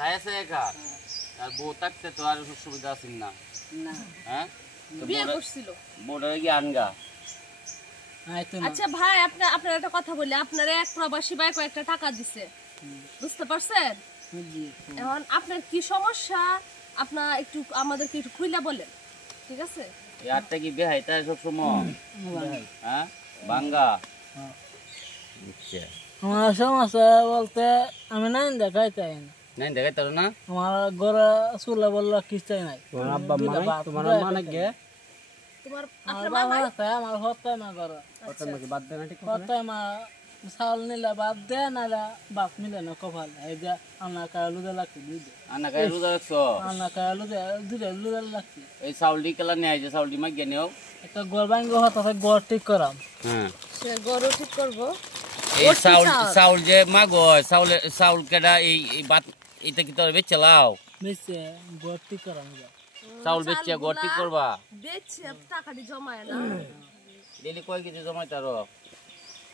খাইছে একা আর বউ থাকতে তো আর সুবিধা আছে না না হ্যাঁ বিয়ে করছিল বউটারে কি আনগা আচ্ছা ভাই আপনার একটা কথা বলি আপনারা এক প্রবাসী ভাই কয়েকটা টাকা দিছে বুঝতে পারছেন এখন আপনার কি সমস্যা আপনার একটু আমাদেরকে একটু খুইলা বলেন ঠিক আছে ইয়ারটা কি বেহাইতা সব সময় হ্যাঁ বাঙ্গা আচ্ছা আমার সমস্যা বলতে আমি নাই দেখাই চাই না নাই দেখাই তার না আমার ঘরে চুলা বললো কিস্তাই নাই তোমার আব্বা তোমার মানে গে তোমার আমার আপনার বাবা মামা আছে আমার হতাই মা ঘরে কত নাকি বাদ দেনা ঠিক হতাই মা চাউল নিলে বাদ দে নাহলে বাপ মিলে না কপাল এই যে আনা কায়া লুদে লাগছে দুধে আন্না খাই রোজা রাখছো আনা কায়া লুদে দুধে লুদে লাগছে এই চাউলটি কেলা নেয় যে চাউলটি মাগিয়ে নেও একটা গোল ভাঙ্গ হতাছে গড় ঠিক করাম হ্যাঁ সে গরু ঠিক করবো এই চাউল যে মাগো চাউল কেডা এই বাত এটা কি তোর বেচে লাও মিশে গড় ঠিক করাম চাউল বেচে গড় ঠিক করবা বেচছে টাকাটি জমায় না ডেলি কয় কেজি জমাই তার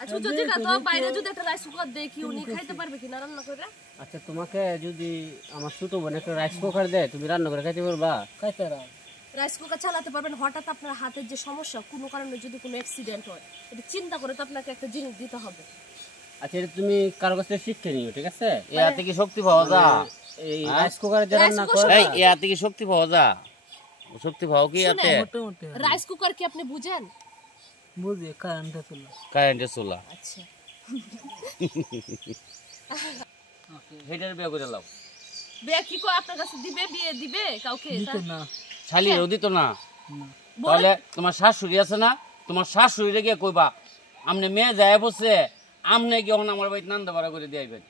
আচ্ছা যদি না তো বাইরে যদি একটা রাইস কুকার দেই কি উনি খাইতে পারবে কিনা রান্না করে আচ্ছা তোমাকে যদি আমার ছোট বোন একটা রাইস কুকার দেয় তুমি রান্না করে খাইতে পারবা খাইতে রাম রাইস কুকার চালাতে পারবেন হঠাৎ আপনার হাতের যে সমস্যা কোনো কারণে যদি কোনো অ্যাক্সিডেন্ট হয় এটা চিন্তা করে তো আপনাকে একটা জিনিস দিতে হবে আচ্ছা এটা তুমি কারো কাছে শিখে নিও ঠিক আছে এ হাতে কি শক্তি পাওয়া যা এই রাইস কুকারে যে রান্না করে এই এ হাতে কি শক্তি পাওয়া যা শক্তি পাও কি হাতে মোটামুটি রাইস কুকার কি আপনি বুঝেন বুঝি কারেন্টে চলে কারেন্টের চুলা আচ্ছা হেডের বিয়ে করে লাও বিয়ে কি কো আপনার কাছে দিবে বিয়ে দিবে কাউকে দিতে না শালি রোদি তো না না তাহলে তোমার শাশুড়ি আছে না তোমার শাশুড়িরে গিয়ে কইবা আমনে মেয়ে যায় বসে আমনে গিয়ে আমার বাড়িতে নান্দা ভাড়া করে দিয়ে আইবেন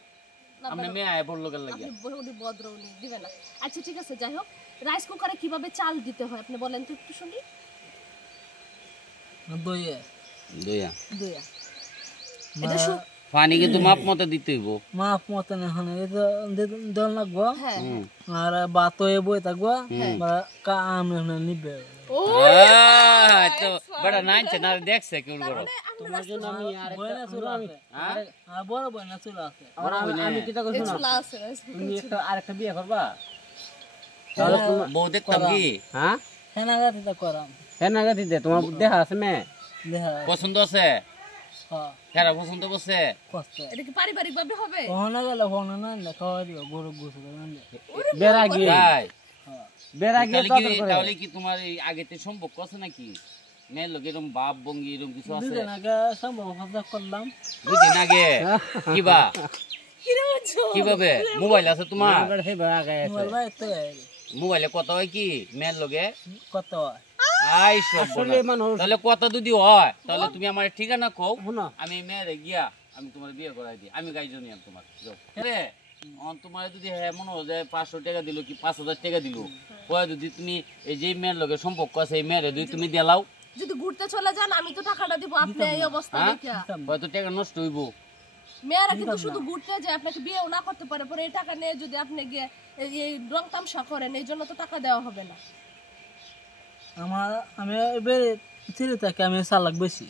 আমনে মেয়ে আয় বললো কেন লাগে উনি ভদ্র উনি দিবে না আচ্ছা ঠিক আছে যাই হোক রাইস কুকারে কিভাবে চাল দিতে হয় আপনি বলেন তো একটু শুনি দইয়ে দইয়া দইয়া এটা পানি কিন্তু মাপ মতো দিতে হইব মাপ মতন এখন দল লাগবো হ্যাঁ আর বাত হয়ে বই থাকবো কাম নিবে ও তো বড় নাইছে না দেখছে কি করো তোমার জন্য আমি বইনা চুলা আছে আর বড় বইনা চুলা আছে আমি কি তা কইছ না চুলা আছে তুমি একটা আরেকটা বিয়ে করবা তাহলে বউ দেখতাম কি হ্যাঁ হেনাগাতি তা করাম হ্যাঁ না গাতিতে তোমার দেখা আছে মে দেখা পছন্দ আছে হ্যাঁ কারা পছন্দ করছে কষ্ট এটা কি পারিবারিক ভাবে হবে ওখানে গেলে ফোন না খাওয়া দিব গরু গোসল বেরাগি তাই বেরাগি তাহলে কি তোমার এই আগেতে সম্পর্ক আছে নাকি মেয়ের লোক এরকম বাপ বঙ্গি এরকম কিছু আছে দুদিন আগে সম্ভব কথা করলাম দুদিন আগে কিবা কিরে বুঝছো কিভাবে মোবাইল আছে তোমার মোবাইল ভাই তো মোবাইলে কত হয় কি মেয়ের লোকে কত আই সব তাহলে কত যদি হয় তাহলে তুমি আমার ঠিকানা কও শোনো আমি মেয়েরে গিয়া আমি তোমার বিয়ে করাই দিই আমি গাইজ নিয়াম তোমার রে তোমার যদি হ্যাঁ মনে হয় যে 500 টাকা দিল কি 5000 টাকা দিল পরে যদি তুমি এই যে মেয়ের লোকের সম্পর্ক আছে এই মেয়েরে যদি তুমি দিলাও যদি ঘুরতে চলে যান আমি তো টাকাটা দিব আপনি এই অবস্থা দেখে হয়তো টাকা নষ্ট হইব মেয়েরা কিন্তু শুধু ঘুরতে যায় আপনাকে বিয়েও না করতে পারে পরে এই টাকা নিয়ে যদি আপনি গিয়ে এই রং তামসা করেন এই জন্য তো টাকা দেওয়া হবে না আমার আমি এবার ছেলে থাকে আমি চালাক বেশি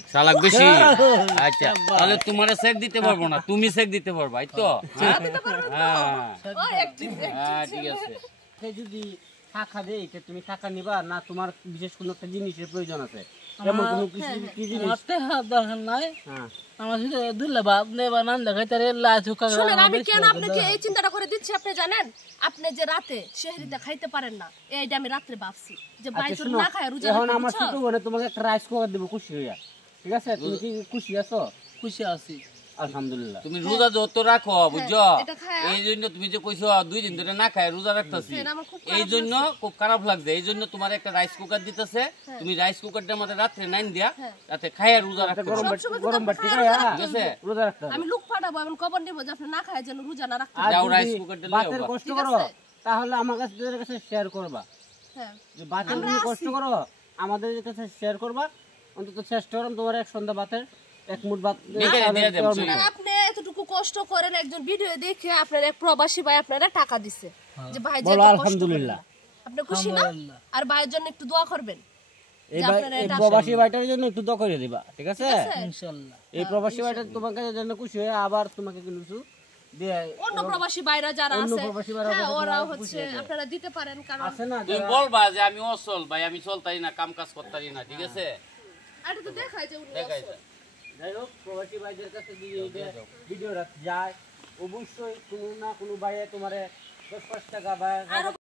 আচ্ছা তাহলে তোমার চেক দিতে পারবো না তুমি চেক দিতে পারবা এই তো হ্যাঁ ঠিক আছে যদি টাকা দেই তে তুমি টাকা নিবা না তোমার বিশেষ কোনো একটা জিনিসের প্রয়োজন আছে এমন কোনো কিছু কি জিনিস মারতে হাত দরকার নাই হ্যাঁ আমার সাথে দুলে বাপ নেবা নান দেখাই তারে লাই ঝুকা শুনেন আমি কেন আপনাকে এই চিন্তাটা করে দিচ্ছি আপনি জানেন আপনি যে রাতে সেহরিতে খাইতে পারেন না এইটা আমি রাতে ভাবছি যে বাইরে না খায় রোজা এখন আমার ছোট বোনে তোমাকে একটা রাইস কুকার দেব খুশি হইয়া ঠিক আছে তুমি কি খুশি আছো খুশি আছি আলহামদুলিল্লাহ তুমি রোজা যত রাখো বুঝছো এই জন্য তুমি যে কইছো 2 দিন ধরে না খায় রোজা রাখতেছি এই জন্য খুব খারাপ লাগছে এই জন্য তোমার একটা রাইস কুকার দিতেছে তুমি রাইস কুকারটা আমাদের রাত্রে নাইন দিয়া রাতে খায় রোজা রাখতে গরম বাটি খায়া ঠিক আছে রোজা রাখতে আমি লোক পাঠাবো আমি খবর নিব যে আপনি না খায় যেন রোজা না রাখতে যাও রাইস কুকারটা লইও বাতের কষ্ট করো তাহলে আমার কাছে শেয়ার করবা হ্যাঁ যে বাতের তুমি কষ্ট করো আমাদের কাছে শেয়ার করবা অন্তত চেষ্টা করুন তোমার এক সন্ধ্যা বাতের এক মুঠ ভাত আপনি এতটুকু কষ্ট করেন একজন ভিডিও দেখে আপনার এক প্রবাসী ভাই আপনারা টাকা দিছে যে ভাই যে আলহামদুলিল্লাহ আপনি খুশি না আর ভাইয়ের জন্য একটু দোয়া করবেন এই প্রবাসী ভাইটার জন্য একটু দোয়া করে দিবা ঠিক আছে ইনশাআল্লাহ এই প্রবাসী ভাইটা তোমাকে জন্য খুশি হয়ে আবার তোমাকে কিছু দিয়ে অন্য প্রবাসী ভাইরা যারা অন্য আছে প্রবাসী ভাইরা হ্যাঁ যারা ওরা আছে, হচ্ছে বুঝে দেয়। আপনারা দিতে পারেন কারণ আছে না তুমি যারা- বলবা যে আমি অসল ভাই, আমি চলতারি না, কাম কাজ করতারি না, ঠিক আছে? এটা তো দেখায় যে উনি দেখাই অসুস্থ। যাই হোক প্রবাসী ভাইদের কাছে যদি এই যে ভিডিওটা যায়, অবশ্যই কোনো না কোনো ভাইয়ে তোমার 10-5 টাকা বা